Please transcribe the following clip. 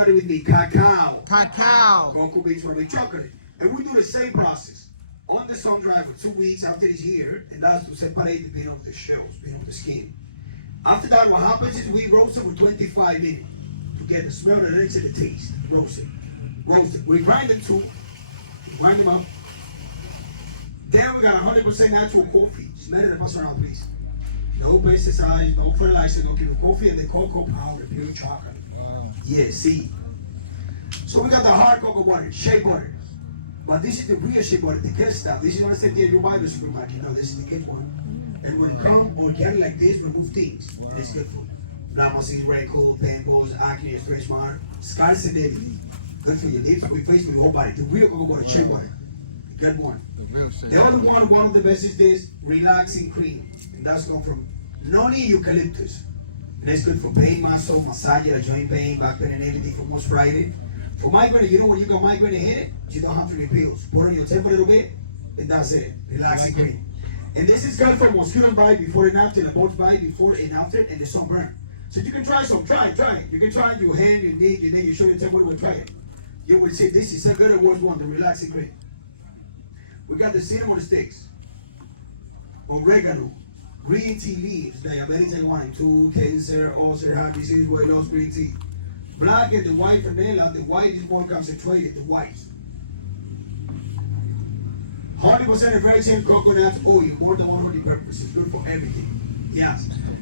everybody with me, cacao. Cacao. Cocoa beans from the chocolate. And we do the same process. On the sun dry for 2 weeks after it's here, and that's to separate the bean of the shells, bean of the skin. After that, what happens is we roast it for 25 minutes to get the smell, the rinse, and the taste. Roast it. Roast it. We grind them too. Grind them up. Then we got 100% natural coffee. Smell it and pass around, please. No pesticides, no fertilizer, no chemical coffee, and the cocoa powder, pure chocolate. Wow. Yeah, see. So we got the hard cocoa butter, shea butter. But this is the real shea butter, the good stuff. This is what I said you buy the supermarket. You know, this is the good one. And when you come organic like this, remove things. Wow. It's good for pharmacies, wrinkles, pimples, acne, stretch mark, scars and everything. Good for your lips, for your face, for your whole body. The real cocoa butter, shea butter. Good one. The other one of the best is this relaxing cream. And that's come from noni eucalyptus. And it's good for pain, muscle, massage, joint pain, back pain, and everything for most Friday. For migraine, you know when you got migraine and headache, you don't have to get pills. Put on your tip a little bit, and that's it. Relaxing cream. And this is good for mosquito bite before and after, and a boat bite before and after, and the sunburn. So you can try some. Try it. You can try your hand, your knee, your neck, your shoulder, tip, whatever. Try it. You will say this is a good and worst one, the relaxing cream. We got the cinnamon sticks, oregano, green tea leaves, diabetes and wine, 2, cancer, ulcer, heart disease, weight loss, green tea. Black and the white vanilla, the white is more concentrated, the white. 100% virgin coconut oil, more than 100 purposes, good for everything. Yes.